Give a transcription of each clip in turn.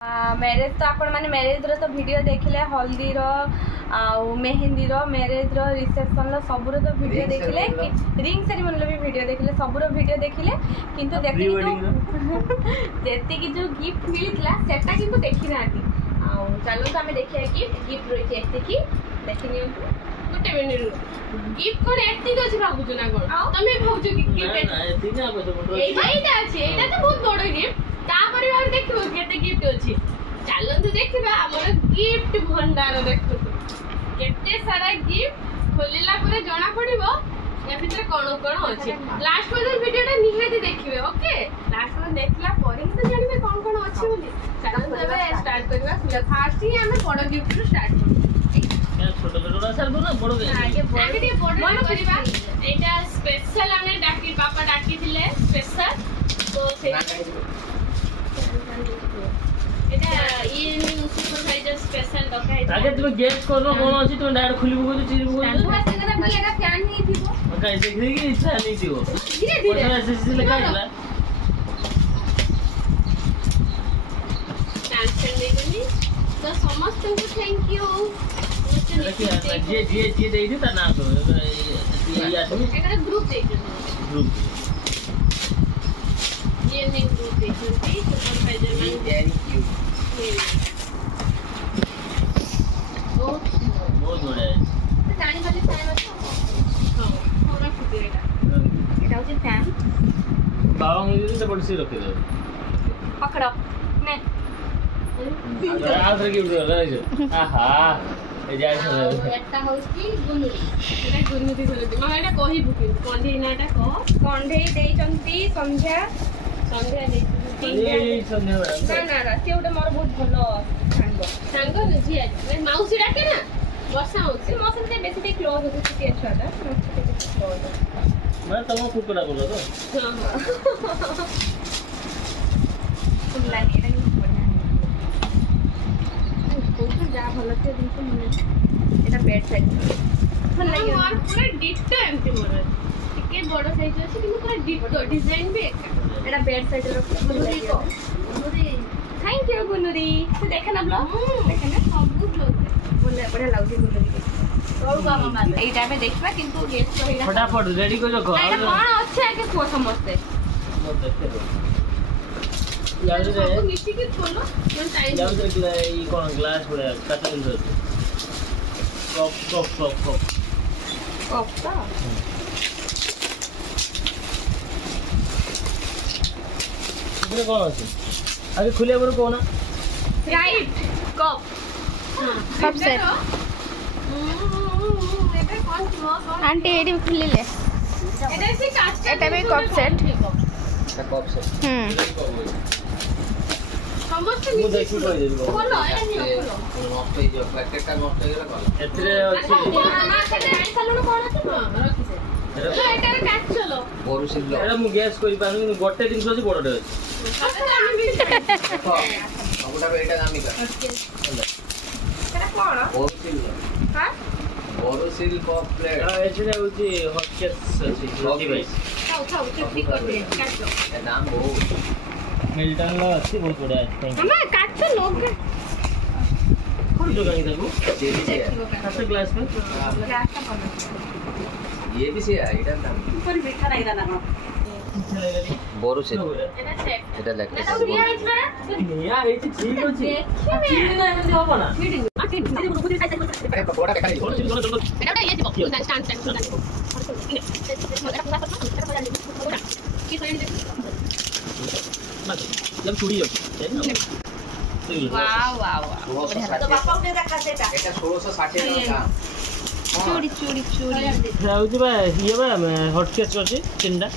marriage तो आपण माने मैरेज रो तो वीडियो देखिले हल्दी रो मेहंदी रो मैरेज रो रिसेप्शन रो सब रो तो वीडियो देखिले रिंग सेरेमनी रो भी वीडियो देखिले सब रो वीडियो देखिले किंतु देती की जो गिफ्ट मिलितला सेटा किंतु देखि नाती आ चलो तो हमें देखिया गिफ्ट रही एते की देखिनियो गोटे मिनिट गिफ्ट कोन एते अछि भाबुछु ना कोन तमे भाबुछु कि गिफ्ट एते ना बतो एइटा अछि एटा तो बहुत बड़ गिफ्ट तापर और देखिबो केते गिफ्ट अछि चलंतु देखिबा हमर गिफ्ट भंडार देखु केते सारा गिफ्ट खोलिला परे जणा पड़िबो या भीतर कोन अछि लास्ट में वीडियोटा निहाती देखिबे ओके लास्ट में देखला परे ही तो जानिबे कोन अछि बोली चलंतु एबे स्टार्ट करबा फर्स्ट ही हमें बड़ गिफ्ट रो स्टार्ट छोटो छोटो सर बोला बड़ आगे बड़ करबा एटा स्पेशल हमने डाकी पापा डाकी थिले स्पेशल तो से एटा ये सुपरवाइजर स्पेशल डका है आगे तुम गेट करनो कोन अछि तुम डायरेक्ट खुलिबो को चिरबो को पूरा संगदा पलेगा फैन नहीं थिबो ओके देख रे की इच्छा नहीं थिबो धीरे धीरे ऐसे लगा दिला टेंशन नहीं करनी तो समस्त को थैंक यू जे दे दे ता ना तो ये आदमी एकरा ग्रुप दे ग्रुप ये नहीं ग्रुप दे सुपरवाइजर में थैंक यू बहुत बड़ा है जानी वाली फैन अच्छा हां पूरा फुटे एटा होची फैन बाबा मुझे तो बड़ी सी रखे दो पकड़ो ने आधर की उड़ आहा ए जाय एटा होची गुनुरी एटा गुनुरी बोलती म एटा कहि बुकी कंढे नाटा कह कंढे देइचंती संध्या संध्या देइ संध्या ना ना से उडे मोर बहुत भलो सांग जी माउसी डाके ना वर्षा माउसी मौसम से बेसी ते क्लोज होते छुटी छाटा मैं तम कुकुड़ा बोलो तो हां तुम लागे एटा जा भलो से दिन को मिले एटा बेड साइज भल लागे और पूरा डिटो एमटी मोर टिके बड़ साइज अछि कि पूरा डिटो डिजाइन भी एटा बेड साइज रो गुनुरी को गुनुरी थैंक यू गुनुरी से देखा ना ब्लॉग देखा ना सब ब्लॉग बोले बढ़िया लाउजी गुनुरी और का मामा एटा में देखबा किंतु गेट तो फटाफट रेडी कर रखो एटा कोन अछि आके को समझते मत देखे यार जाए मिट्टी के खोलो मन टाइम जाओ देख ले ई कोन ग्लास पड़े काटा दिन कप ता इधर कौन আছে आगे खुले बरो कोना राइट कप कप सेट एटा कौन छो आंटी एडी खुले ले एटा से काट एटा भी कप सेट एटा कप सेट समस्त मु देखि पड़े बोलो ए नियो बोलो नॉट पे जो पैकेट नॉट पे गला एतरे अछि ना से सालुन कोन अछि न रखि दे एटा काट चलो बोरुसिल एटा मु गैस करि पानु गोटे दिन अछि बडडे अछि सबटा एटा नामी का एटा कोन बोरुसिल हां बोरुसिल कप प्लेट एछने होची हॉट केस अछि रोटी भाई खाओ ठीक कर दे काट लो ए दाम बहुत मिल्टन लो अच्छी बहुत बढ़िया है थैंक यू हम काट लोग कौन जो गाड़ी देखो ये भी है कैसे ग्लास में ग्लास का बना ये भी से आइटम था ऊपर बैठा नहीं था ना बोरो से এটা লাগতে নিয়া এই ঠিক আছে চিনি না এমন হবে না আরে পকোড়া দেখা দিও এটা ये দিব স্ট্যান্ড কি সাইড দেখো जब चूड़ी वाओ वाओ तो पापा उठे रखा सेटा এটা 1660 এর দাম चूड़ी चूड़ी चूड़ी राउजी बा ये बा हॉट केस আছে তিনটা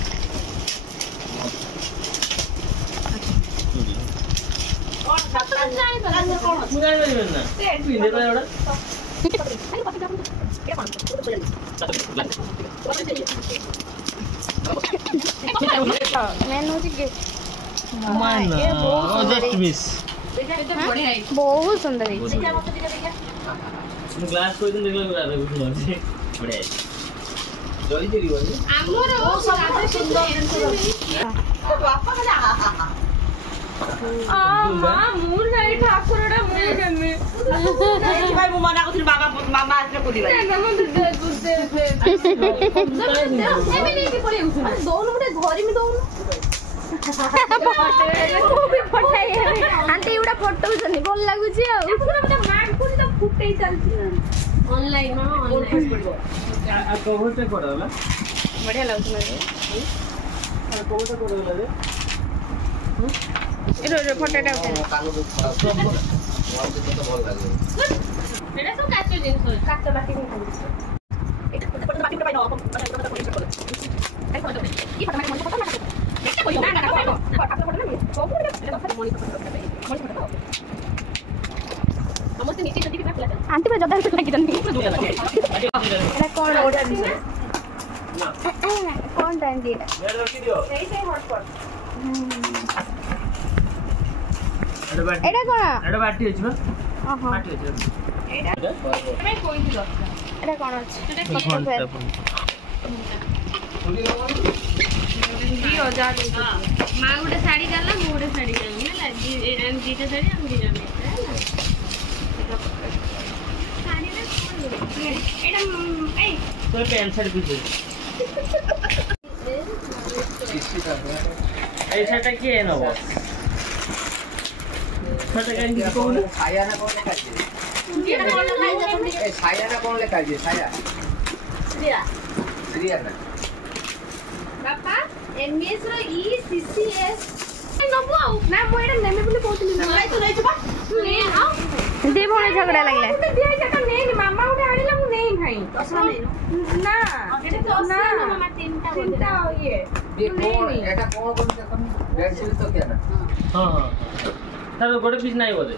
और खाता जाय बा कोन मुगाय बा ना पिने बा एड़ा मेनू जी माना जस्ट मिस बहुत सुंदर है ग्लास कोई दिन देखला बढ़िया है जल्दी जल्दी बोल हमरो बहुत सुंदर तो पापा का आ मां मूर राइट भाई मु मना करथिन बाबा मामा आसे कोदी भाई मामा दूध एमे नहीं भी पड़े अरे दोन मुटे धरी में दोन आंटी उड़ा फोटो उठनी भल लागुची आ मार्क कोनी तो फुटै चलती ऑनलाइन मामा ऑनलाइन आ कोहटे कोडला बढ़िया लागु तुम आ कोहटे कोडला रे एरो फोटोटा उठे कालो तो भल लागे एटा सब काचो जिंस काचो बाकी नहीं बाकी पाई न ए फोटो ई फोटो माने फोटो ना ना आंटी पे जदा लगी तनी एटा कोन ऑर्डर दिस ना कोन टाइम दिया मेरे रखी दियो सही सही हॉटस्पॉट एडा कोन एडा बाटी अछि बा ओहो बाटी अछि एटा मैं कोइ दिलो एटा कोन अछि एटा फोटो फेर दियो जा दे मां गुटे साड़ी गाला मु गुटे साड़ी गाला ना एम जीटा साड़ी हम जीटा में साड़ी ना कोन एटा ए तो पैंट शर्ट भी दे ऐसा टा के न हो छोटा कान की कोन छाया ना कौन लिखा है एटा कोन लगाई जा तुम ए छाया ना कौन लिखा है छाया दिया श्रिया ना बापा एमएस रो ई सीसीएस नबो ना मु एटा नेमे बोली कहतली ना भाई तू रही बा ने आ दे भणे झगड़ा लागले उठे दिया जका ने मामा उठे आनिला मु नहीं भाई दसना नहीं ना एटा तो ना मामा तीनटा ये ये कौन एटा कौन कौन देखो रेड चिली तो क्या ना हां हां तार गोटे पीस नाही बोले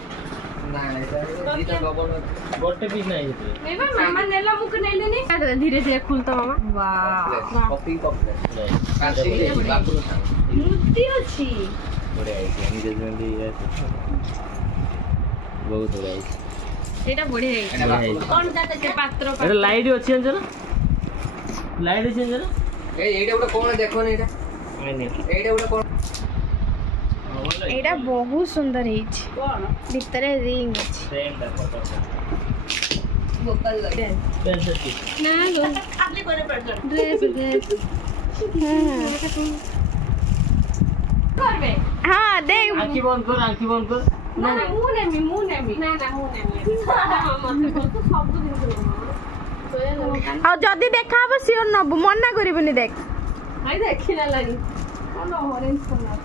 ना एटा दीटा डबल गोटे पीस नाही होते नहीं बा मामा नेला मुक नेले नहीं धीरे धीरे खुलता मामा वाह कॉफी कॉफी काची बाबू मूर्ति अछि बड़े आई एंगेजमेंट ये बहुत बड़ा आई एटा बढ़िया है एटा बाबू कोन जाते के पात्र एटा लाइट अछि अंज ना लाइट अछि अंज ना ए एटा उडा कौन देखो ना एटा आने एटा उडा कौन एटा बहुत सुंदर है कोन भितरे रिंग अछि सेम दा फोटो बोतल लगे पैंट शर्ट ना गो आपने कोने पड़छ ड्रेस करबे हां देख आंखी बंद कर ना ना मुंह नेमी ना ना मुंह नेमी मामा तो सब दिन आ जदी देखा अब सियोर नब मना करबनी देख हाय देखिना लागी कोन ऑरेंज कलर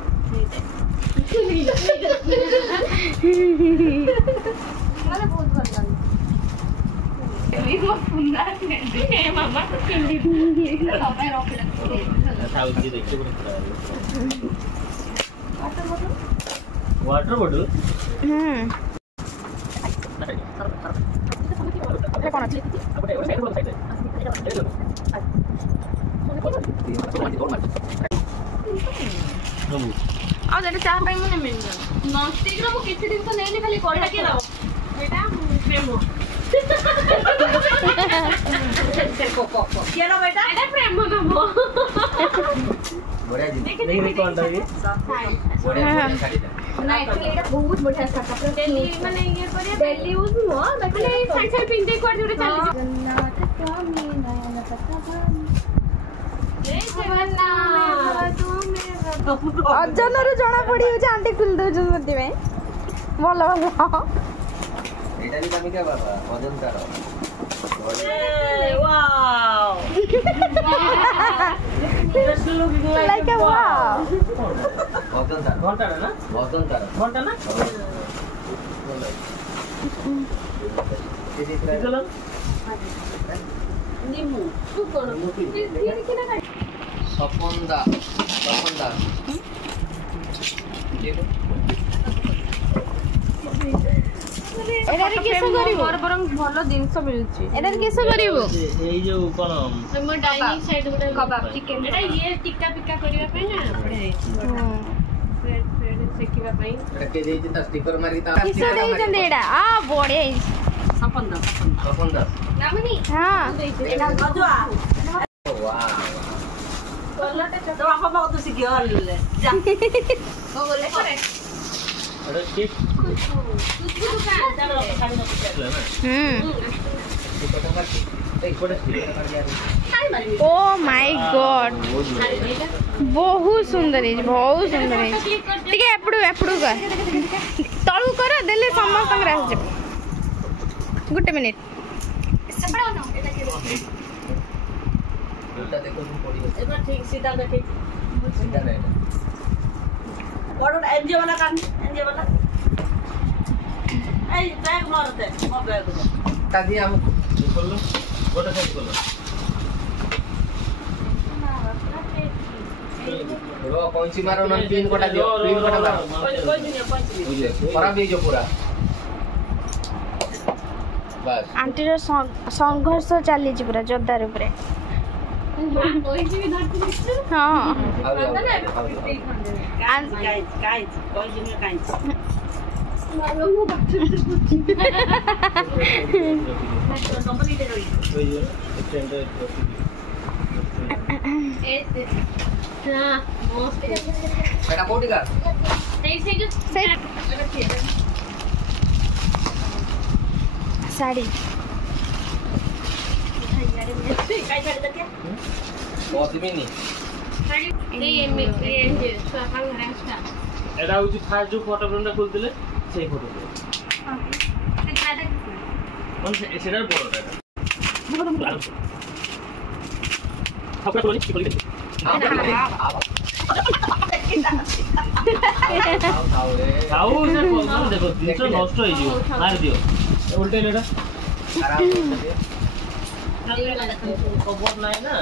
मला बहुत ভাল লাগে এই মো সুন্দর নেন্দি মামা তো কিন্দি সবাই রকলে साउथ की देखिए वाटर बॉटल এটা কোন আছে ଆଉ ଯେଟା ଚାହା ପାଇଁ ମୁଁ ନେମି ନନଷ୍ଟିକ ର ମୁଁ କିଛି ଜିନିଷ ନେଇନି ଖାଲି କଢା କିଏ ଦବ ଏଟା ପ୍ରେମ केलो बेटा ଏଟା ପ୍ରେମ ଦବ बढ़िया जी नहीं कौन था ये बढ़िया साड़ी ନା actually ଏଟା ବହୁତ ବଢିଆ ଶାଖା ପୁରା ଡେଲି ମାନେ ଇଏ କରିବା ଡେଲି ୟୁଜ ନୁହଁ ବାକି ସାଙ୍ଗେ ସାଙ୍ଗେ ପିନ୍ଧି କୁଆଡେ ଯୋଉଠି ଚାଲିଛି ଅଜନରୁ ଜଣା ପଡିଯାଉଛି ଆଣ୍ଟି ଖୋଲି ଦଉଛନ୍ତି ସେଥିପାଇଁ ଭଲ ଭଲ एटा भी कमी क्या बाबा वजन करो वाओ like a wow वजन करो घंटा ना वजन करो घंटा ना चलो निमु तू कोण सपनदा देखो ଏଟାରେ କିସ କରିବୁ ମୋର ବରଂ ଭଲ ଜିନିଷ ମିଳୁଛି ଏଟାରେ କିସ କରିବୁ ଏଇ ଯୋଉ କଣ ମୋ ଡାଇନିଂ ସାଇड ଗୋଟେ କବାବ ଚିକେନ ଏଟା ଇଏ ଟିକା ପିକା କରିବା ପାଇଁ ନା ବଢିଆ ହେଇଛି ଫ୍ରେଡ ସେକିବା ପାଇଁ एटा के देई ता स्टिकर मारी ता କିସ ଦେଇଛନ୍ତି ଏଟା ଆ ବଢିଆ ହେଇଛି सपनदा ନାମନି ହଁ एटा गजवा वाह କଲରଟା तो आप बहुत सिक्योर ले जा ଓ ବୋଲେ ପରେ अरे केक ओ माय गॉड बहुत सुंदर है बहुत सुंदर है ठीक है एपड़ू कर तळू कर देले समस्त रास जे गुटे मिनिट ठीक सीधा बैठे बड़ एनजीओ वाला काम एनजीओ वाला ए बैग मारते मो बैग कादी हम खोल लो गोटा साइड खोल लो रो कौनसी मारो न पिन कोटा दियो पिन कोटा मारो कोई नहीं बुझे खराब ही जो पूरा बस आंटी रो संघर्ष चली जी पूरा जोरदार ऊपर हाँ गाइस कोई नहीं गाइस कंपनी दे रही बेटा कोटी का साड़ी बहुत भी नहीं এটা হচ্ছে ফার্স্ট যে ফটো ফ্রেমটা খুলতেলে সেই ফটো মানে সেটার বড়টা এটা আপনারা বলি কি বলি খাও সে বলছো দেখো জিনিস নষ্ট হয়ে যাবে মার দিও উল্টে এটা खराब খবর নাই না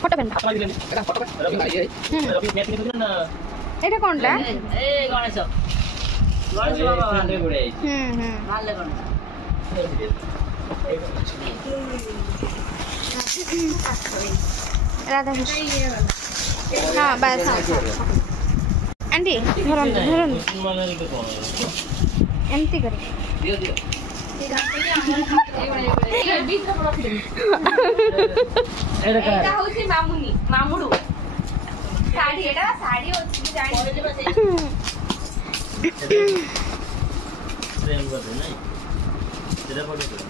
ফটো পেন এটা কোনটা ए गणेश गणेश बाबा ভালো গণেশ राधा कृष्ण हाँ बस आंटी धरन एमती कर दियो दियो এটা হচ্ছে মামুড়ু শাড়ি এটা শাড়ি হচ্ছে জানি প্রেম করে নাই সেটা ফটো করে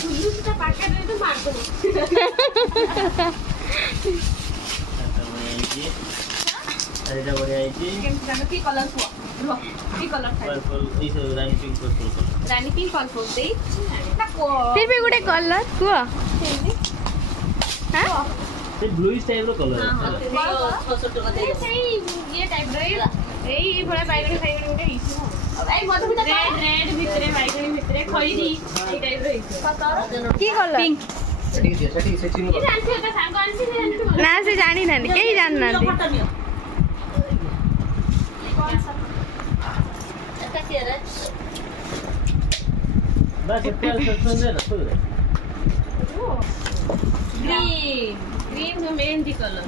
ফুলুটা পাকা দিয়ে তো মারবো এটা বড় আইছি কেমন জানো কি কালার কো কি কালার থাকে पर्पल इस रानी पिंक पर्पल रानी पिंक पर्पल देई ना को फिर भी गुडे कलर को हां से ब्लू टाइप रो कलर हां 600 টাকা দেই সেই ये टाइप रे এই ভরা বাইগনি খাইগনি গুটে ইসু এই মধু ভিতরে রেড ভিতরে বাইগনি ভিতরে খইরি এই টাইপ রে ইসু কি কলর পিঙ্ক सेटिंग से चिन्ह ये जानते हो सांग आंटी ना से जानी ना केही जान ना बस इतना सस्ता है ना तो ग्रीन में मेहंदी कलर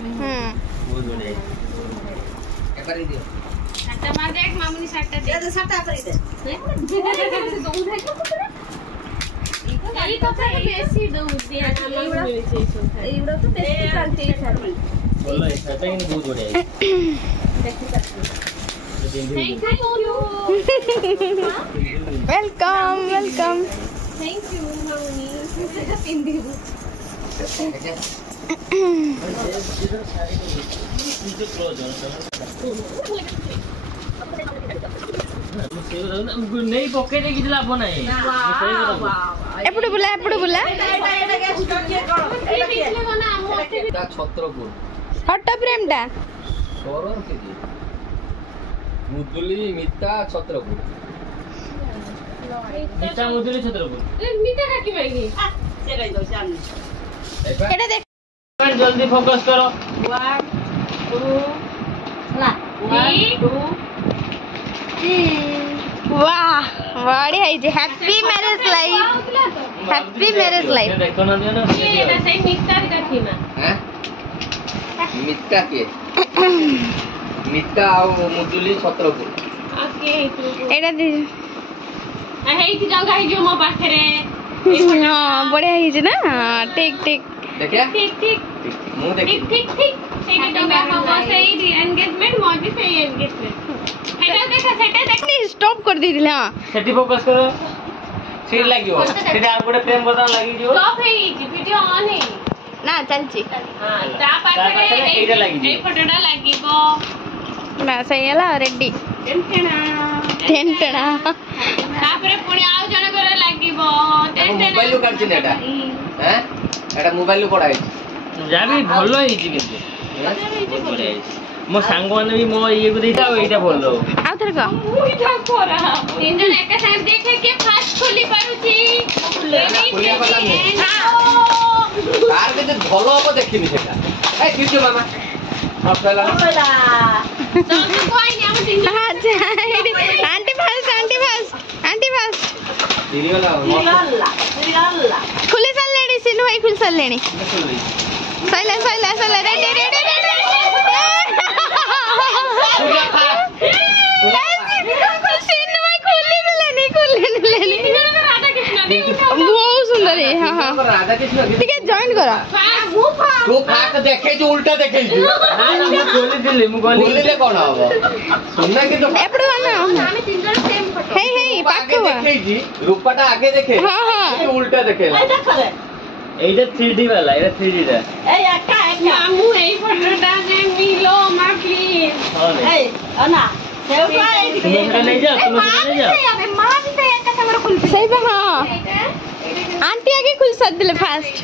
वो जोड़े एक बार ही दियो साटा मार दे एक मामूनी साटा दे ये साटा पर दे এই কথা বেশি দউছি এইগুলো তো বেশি চলতেই থাকে बोलो इसका কিন্তু बहुत जोड़े thank you welcome welcome thank you मामूनी पिंदी नीचे क्लोज नहीं पॉकेट की लाभ नहीं एपड़ू बुला छत्रपुर फटो फ्रेम टा शोरूम के जी मुदुली मिता छत्रपुर मिता मुदुली छत्रपुर मीठा का की बैगी से गई दो सामने এটা देख जल्दी फोकस करो 1 2 ला 1 2 वाह बढ़िया है जी happy marriage life happy marriage life देखो ना दिया ना ये ना सही मिक्सर का थी ना हैं मिता के मिता और मुदुली छत्रपुर ओके एटा दे आ हेई थी जगह है जो मो पाखरे हाँ बढ़िया ही ना ठीक ठीक देखिया ठीक ठीक मु देखि ठीक ठीक सेही डबा हबो सेही एंगेजमेंट मोदी सेही एंगेजमेंट हेटा देखा सेटा स्टॉप कर दी दिले हां सेठी फोकस करो सीट लागियो सेटा आ गोटे फ्रेम बटन लागि जो स्टॉप हे वीडियो ऑन है ना चलची हां ता पाखरे एटा लागि ए फोटोटा लागिबो बस हेला रेडी टेंटना तापरे पुणी आउ जण करे लागिबो टेंटना मोबाइल काढछि नेटा हैं एटा मोबाइल कोडा है जाबी भलो है जी के मो सांग माने भी मो ये को देता एटा बोलो आउ थर का मुइठा कोरा तीन जण एका संग देखे के फास्ट खोली पारुची खोलिया पला नहीं कार के जे भलो हो देखिबी सेटा ए किछु मामा अब पहला तो कोई नहीं हम तीन हां आंटी फास्ट दिरीवाला खुली सालेनी सिनु भाई खुली सालेनी सैला रेडी बहुत सुंदर है हां हां राधा कृष्ण ठीक है जॉइन करो तू फाक देखे जो उल्टा देखे ना मैं गोली दिले मु गोली बोलले कोन हबो सुनना कि तो एपड़ वाला हम तीन जन सेम फोटो हे आगे देखे जी रूपटा आगे देखे हां हां उल्टा देखे এইটা 3D वाला এটা 3D টা এই একা মামু এই ফটোটা নে মিলো মা প্লিজ এই না সেটা এই তুমি এটা नहीं जा तुम नहीं जा अबे मां भी तो एक समय खुल सही पे हां आंटी आगे खुल सद दिले फास्ट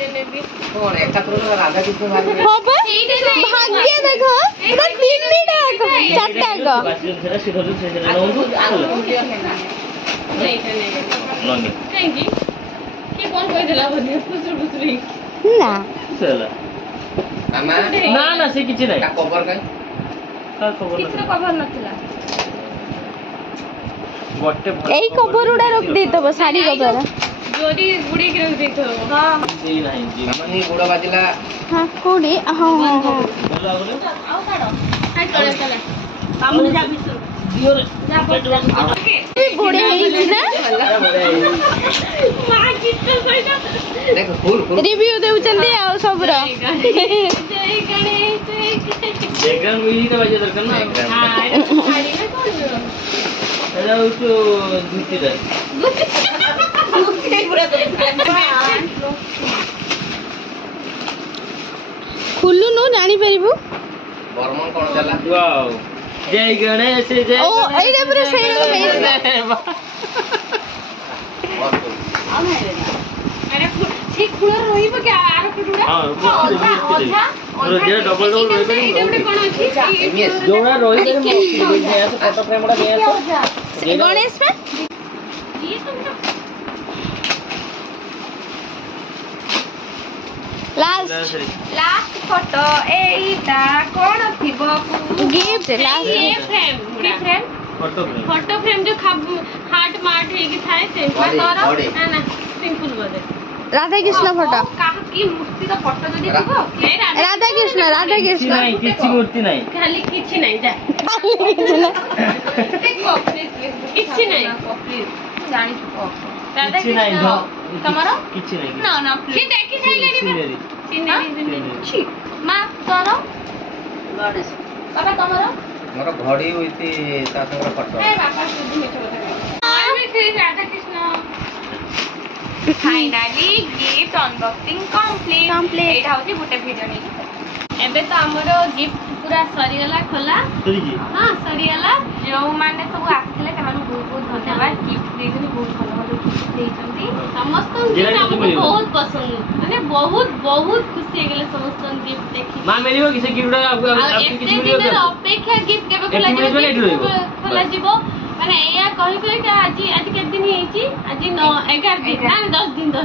कौन एकत्र राधा कृष्ण भाग हो भाग्य देखो पूरा तीन मीटर चारटा को সেটা সিধা সেটা নন্দু নন্দু थैंक यू के कौन कह देला बनी खुसरी ना चला मामा ना ना से किछि नाही का कवर का खबर किसरो कवर नथिला गोटे एई कवर उडा रख दे तो साड़ी कवर जोरी गुडी के रख दे तो हां जी नहीं जी मामा ही गोड़ा बाजिला हां कोडी हां हां हां बोला बोले आओ काढो हाय चले मामू जा बिसु दियो रे ए बड़े है ना मां कितो सहित देखो फुल रिव्यू देउचंदी आ सबरा जय गणेश बैकग्राउंड म्यूजिक बजे दरकार ना हां एटा साड़ी में कोन एटा उचो धुती दा पूरा खुल्लु नो जानी परिबु बर्मन कोन चला वाओ जय गणेश जय ओ एटा पूरा सही में अरे ठीक खुला रहिबो के आरो फुटुडा हां जे डबल रही करी एटा बडे कोन अछि जोड़ा रही करी मैं ऐसे फोटो फ्रेम उड़ा दे ऐसे गणेश में ये तो लास्ट फोटो एटा कोन थिबो गिफ्ट लास्ट ये फ्रेम फोटो फ्रेम जो हार्ट मार्ट है कि थाए सेंटर तोर ना ना सिंपल बदे राधा कृष्ण फोटो काहा की मूर्ति का फोटो जदी थिबो राधा कृष्ण नहीं किछि मूर्ति नहीं खाली किछि नहीं जा किछि ना देखो किछि नहीं प्लीज जानी राधा कृष्ण तमरो किछि नहीं ना ना प्लीज देखि साइलेनी सीनरी छी मां तोरो गणेश बाबा तमरो मोर घड़ी होइती ता संग फोटो ए बाबा सुधी मिठो बता आवे से Radha Krishna finally gift unboxing complete एटा होची गुटे वीडियो नहीं एबे तो हमरो गिफ्ट पूरा सरीगला खोला हां सरीगला जो माने सब आखले तहन बहुत बहुत धन्यवाद गिफ्ट देइनी बहुत भलो भलो गिफ्ट देइचंती समस्त हमको बहुत पसंद माने बहुत बहुत खुशी गेले समस्त गिफ्ट देखि मां मिलिबो किसे गिफ्ट आपको किछि मिलिबो अपेक्षा गिफ्ट केबे खोला जिवो माने एया कहि कहि के आज के दिन हेची आज 11 दिन ना 10 दिन 10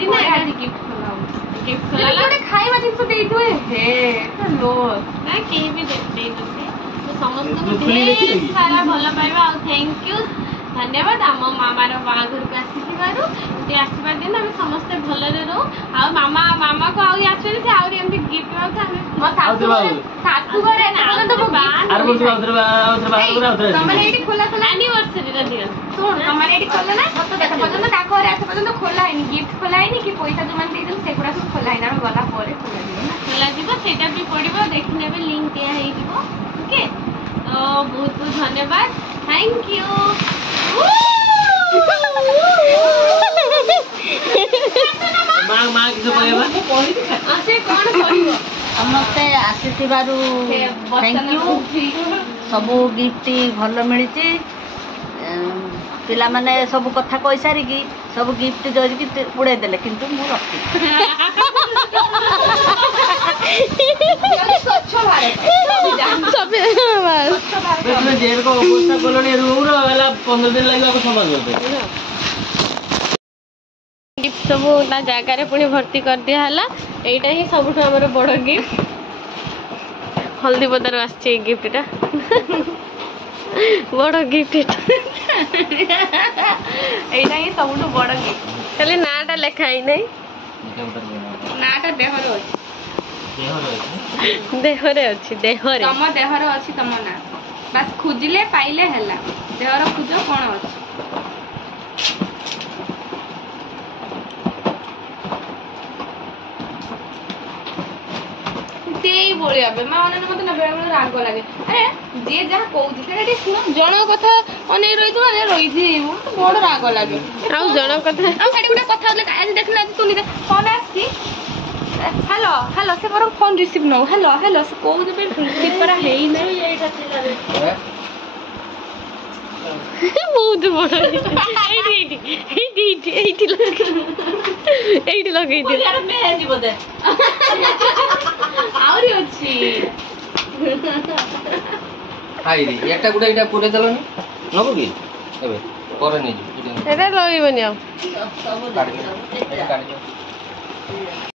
दिन ना गिफ्ट खोला गिफ्ट खोला गोटे खाइबा दिन से देइथो हे तो लो ना के भी दे दे तो समस्त ढेर सारा भलो पाइबा और थैंक यू धन्यवाद आम मामार बाघर को आसीबार दिन आम समस्ते भलरे रो आ मामा को आछे आउरी एमती ଗିଫ୍ଟ ମାଗୁଛୁ ଆମେ ଆଉ ଥରେ ବାବୁ ଶାଶୁ ଘରେ ଏପର୍ଯ୍ୟନ୍ତ ମୁଁ ଆର ବର୍ଷ ଆଉଥରେ ଆଉଥରେ ତମର ଏଇଠି ଖୋଲା ଖୋଲା ଆନିଭର୍ସରୀରେ ଦିଅ ଶୁଣ ତମର ଏଇଠି ଖୋଲା ନା ଏପର୍ଯ୍ୟନ୍ତ ତାଙ୍କ ଘରେ ଆସ ପର୍ଯ୍ୟନ୍ତ ଖୋଲା ହେଇନି ଗିଫ୍ଟ ଖୋଲା ହେଇନି କି ପଇସା ଯୋଉମାନେ ଦେଇଛନ୍ତି ସେଗୁଡ଼ା ସବୁ ଖୋଲା ହେଇନି ଆମେ ଗଲା ପରେ ଖୋଲା ଯିବ ନା ଖୋଲା ଯିବ ସେଇଟା ବି ପଡ଼ିବ ଦେଖିନେବେ ଲିଙ୍କ ଦିଆ ହେଇଯିବ ଓକେ ତ ବହୁତ ବହୁତ ଧନ୍ୟବାଦ ଥ୍ୟାଙ୍କ ୟୁ ମା କିଛି କହିବା ସେ କ'ଣ କହିବ ସମସ୍ତେ ଆସିଥିବାରୁ ଥ୍ୟାଙ୍କ ୟୁ ସବୁ ଗିଫ୍ଟ ଭଲ ମିଳିଛି ପିଲାମାନେ ସବୁ କଥା କହିସାରିକି ସବୁ ଗିଫ୍ଟ ଧରିକି ଉଡ଼େଇ ଦେଲେ କିନ୍ତୁ ମୁଁ ରଖିଲି ସ୍ୱଚ୍ଛ ଭାରତ ଯେରକ ଅବସ୍ଥା କଲଣି ରୁମ୍ର ହେଲା 15 ଦିନ ଲାଗିବାକୁ ସମାଜ ଗିଫ୍ଟ ସବୁ ତା ଜାଗାରେ ପୁଣି ଭର୍ତ୍ତି କରିଦିଆ ହେଲା ଏଇଟା ହିଁ ସବୁଠୁ ଆମର ବଡ଼ ଗିଫ୍ଟ ହଳଦୀପଦାରୁ ଆସିଛି ଏଇ ଗିଫ୍ଟଟା ବଡ଼ ଗିଫ୍ଟ ଏଇଟା ହିଁ ସବୁଠୁ ବଡ଼ ଗିଫ୍ଟ ଖାଲି ନାଁଟା ଲେଖା ହେଇନାହିଁ ନାଁଟା ଦେହରେ ଅଛି ଦେହରେ ଅଛି ଦେହରେ ତମ ଦେହରେ ଅଛି ତମ ନାଁ ବାସ୍ ଖୋଜିଲେ ପାଇଲେ ହେଲା ଦେହର ଖୋଜ କ'ଣ ଅଛି ସେଇଭଳିଆ ମା ମାନେ ମତେ ନା ବେଳେବେଳେ ରାଗ ଲାଗେ ଆରେ ଯିଏ ଯାହା କହୁଛି ସେଇଟା ଟିକେ ଶୁଣ ଜଣଙ୍କ କଥା ଅନେଇ ରହିଥିବ ରହିଥିବ ବଡ଼ ରାଗ ଲାଗେ ଆଉ ଜଣଙ୍କ କଥା ଆଉ ସେଠି ଗୋଟେ କଥା ହଉଥିଲେ ଆଜି ଦେଖିଲା ଆଜି ତୁନି ଫୋନ୍ ଆସିଛି ହ୍ୟାଲୋ ହ୍ୟାଲୋ ସେ ମୋର ଫୋନ୍ ରିସିଭ୍ ନଉ ହ୍ୟାଲୋ ହ୍ୟାଲୋ ସେ କହୁଛି ରିସିଭ୍ କରା ହେଇନାହିଁ ବହୁତ ବଡ଼ ଏଇଠି ଲଗେଇଦିଅ ଆହୁରି ଅଛି একটা গুড়া এটা পুরে দেলনি নব কি ଏବେ ପରେ ନେଇଯିବ এটা লইবনি ଆଉ କାଢିଦିଅ